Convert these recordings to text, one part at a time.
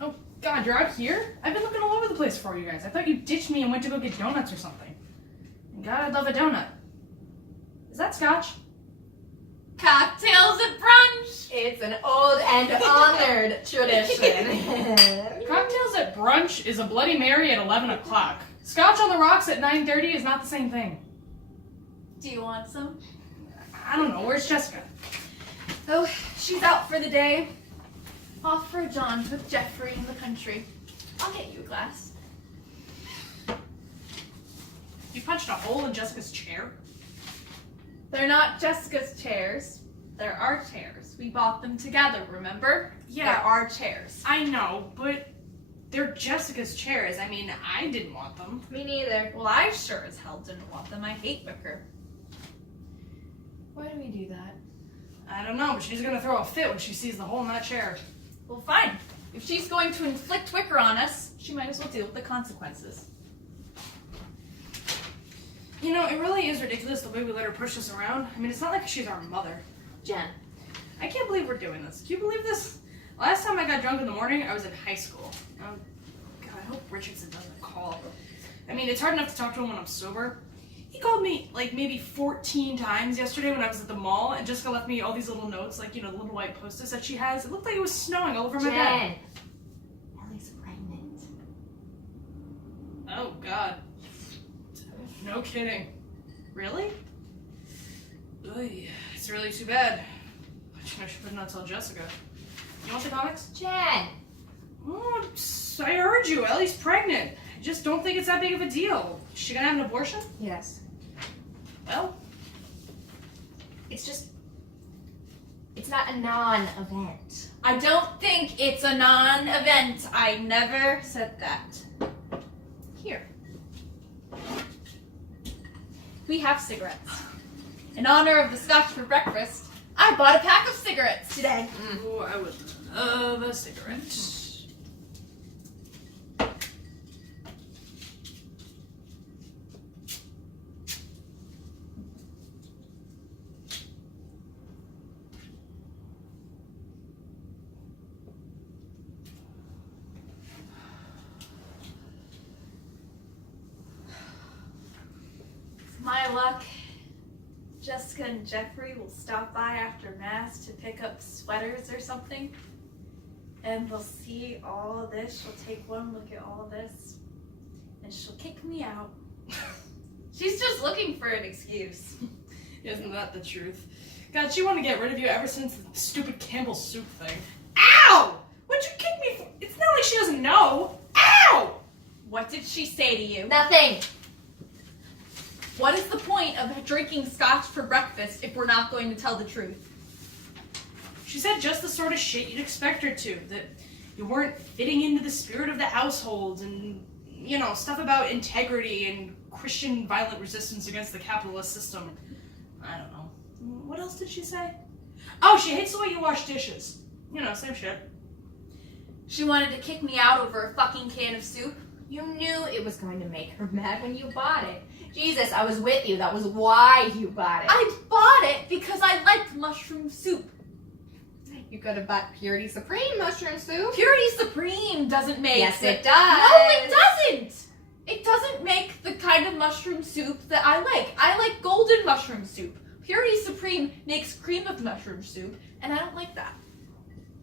Oh, God, you're out here? I've been looking all over the place for you guys. I thought you ditched me and went to go get donuts or something. And God, I'd love a donut. Is that scotch? Cocktails at brunch! It's an old and honored tradition. Cocktails at brunch is a Bloody Mary at 11 o'clock. Scotch on the rocks at 9:30 is not the same thing. Do you want some? I don't know. Where's Jessica? Oh, she's out for the day. Off for a jaunt with Jeffrey in the country. I'll get you a glass. You punched a hole in Jessica's chair? They're not Jessica's chairs. They're our chairs. We bought them together, remember? Yeah. They're our chairs. I know, but they're Jessica's chairs. I mean, I didn't want them. Me neither. Well, I sure as hell didn't want them. I hate wicker. Why do we do that? I don't know, but she's gonna throw a fit when she sees the hole in that chair. Well, fine. If she's going to inflict wicker on us, she might as well deal with the consequences. You know, it really is ridiculous the way we let her push us around. I mean, it's not like she's our mother. Jen. I can't believe we're doing this. Do you believe this? Last time I got drunk in the morning, I was in high school. God, I hope Richardson doesn't call. I mean, it's hard enough to talk to him when I'm sober. He called me like maybe 14 times yesterday when I was at the mall, and Jessica left me all these little notes, like, you know, the little white post-its that she has. It looked like it was snowing all over my bed. Jen. Ellie's pregnant. Oh, God. No kidding. Really? Oy, it's really too bad. But you know, she better not tell Jessica. You want the comics? Jen. Oh, I heard you. Ellie's pregnant. I just don't think it's that big of a deal. Is she gonna have an abortion? Yes. Well, It's not a non-event. I don't think it's a non-event. I never said that. Here. We have cigarettes. In honor of the scotch for breakfast, I bought a pack of cigarettes today. ooh, I would love a cigarette. My luck, Jessica and Jeffrey will stop by after Mass to pick up sweaters or something. And they'll see all of this. She'll take one look at all of this. And she'll kick me out. She's just looking for an excuse. Isn't that the truth? God, she wanted to get rid of you ever since the stupid Campbell soup thing. Ow! What'd you kick me for? It's not like she doesn't know. Ow! What did she say to you? Nothing. What is the point of drinking scotch for breakfast if we're not going to tell the truth? She said just the sort of shit you'd expect her to. That you weren't fitting into the spirit of the household and, you know, stuff about integrity and Christian violent resistance against the capitalist system. I don't know. What else did she say? Oh, she hates the way you wash dishes. You know, same shit. She wanted to kick me out over a fucking can of soup. You knew it was going to make her mad when you bought it. Jesus, I was with you. That was why you bought it. I bought it because I liked mushroom soup. You could have bought Purity Supreme mushroom soup. Purity Supreme doesn't make Yes, the- it does. No, it doesn't! It doesn't make the kind of mushroom soup that I like. I like golden mushroom soup. Purity Supreme makes cream of mushroom soup, and I don't like that.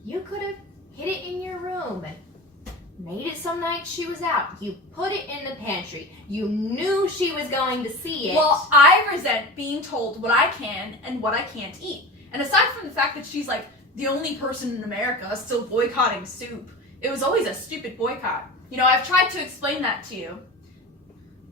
You could have hid it in your room and made it some night she was out. You put it in the pantry. You knew she was going to see it. Well, I resent being told what I can and what I can't eat. And aside from the fact that she's like the only person in America still boycotting soup, it was always a stupid boycott. You know, I've tried to explain that to you.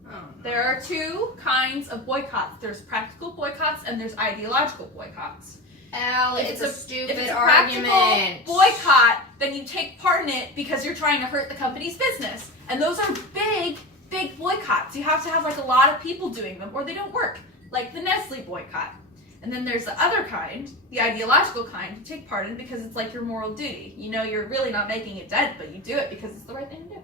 Oh, no. There are two kinds of boycotts. There's practical boycotts and there's ideological boycotts. Elle, If it's a stupid If it's a argument. practical boycott, then you take part in it because you're trying to hurt the company's business. And those are big, big boycotts. You have to have like a lot of people doing them or they don't work. Like the Nestle boycott. And then there's the other kind, the ideological kind, you take part in because it's like your moral duty. You know, you're really not making a dent, but you do it because it's the right thing to do.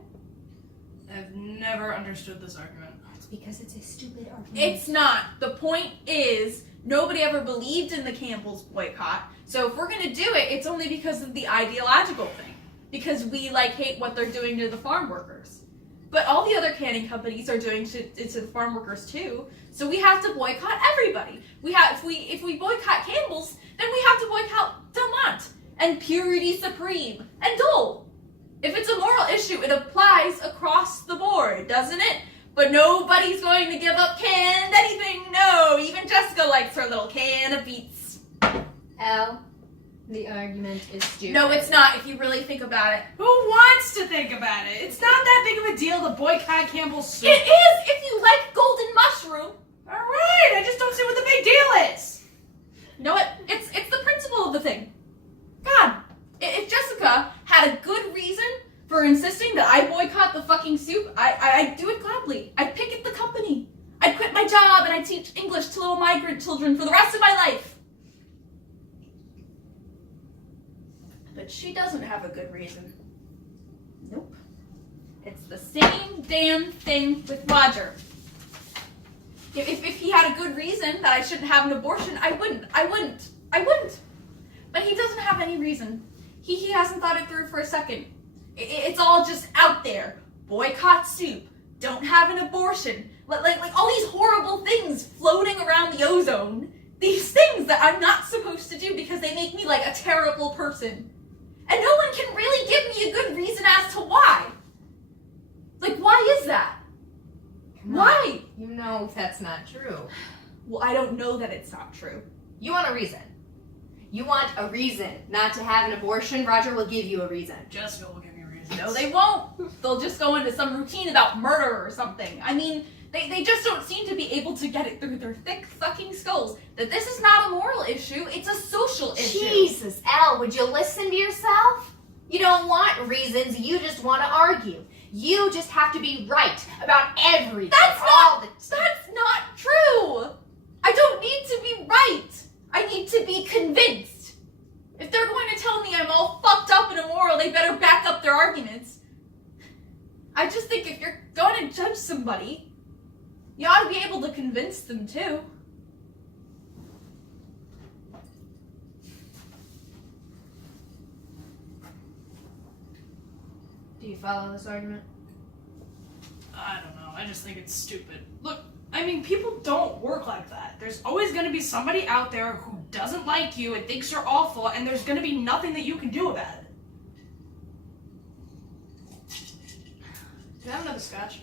I've never understood this argument. It's because it's a stupid argument. It's not. The point is, nobody ever believed in the Campbell's boycott. So if we're going to do it, it's only because of the ideological thing. because we hate what they're doing to the farm workers. But all the other canning companies are doing it to the farm workers too. So we have to boycott everybody. If we boycott Campbell's, then we have to boycott Delmont and Purity Supreme and Dole. If it's a moral issue, it applies across the board, doesn't it? But nobody's going to give up canned anything. No, even Jessica likes her little can of beets. Elle, the argument is stupid. No, it's not, if you really think about it. Who wants to think about it? It's not that big of a deal to boycott Campbell's soup. It is if you like golden mushroom. Alright, I just don't see what the big deal is. You know what? It's the principle of the thing. God, if Jessica had a good reason for insisting that I boycott the fucking soup, I'd do it gladly. I'd picket the company. I'd quit my job and I'd teach English to little migrant children for the rest of my life. But she doesn't have a good reason. Nope. It's the same damn thing with Roger. If he had a good reason that I shouldn't have an abortion, I wouldn't. But he doesn't have any reason. He hasn't thought it through for a second. It's all just out there. Boycott soup. Don't have an abortion. Like all these horrible things floating around the ozone. These things that I'm not supposed to do because they make me like a terrible person. And no one can really give me a good reason as to why. Like, why is that? Why? You know that's not true. Well, I don't know that it's not true. You want a reason. You want a reason not to have an abortion. Roger will give you a reason. Jessica will give me a reason. No, they won't. They'll just go into some routine about murder or something. I mean, they just don't seem to be able to get it through their thick fucking skulls that this is not a moral issue, it's a social issue. Jesus, Elle, would you listen to yourself? You don't want reasons, you just want to argue. You just have to be right about everything. That's not true. I don't need to be right. I need to be convinced. If they're going to tell me I'm all fucked up and immoral, they better back up their arguments. I just think if you're going to judge somebody, you ought to be able to convince them too. Do you follow this argument? I don't know. I just think it's stupid. Look, I mean, people don't work like that. There's always going to be somebody out there who doesn't like you and thinks you're awful, and there's going to be nothing that you can do about it. Do you have another scotch?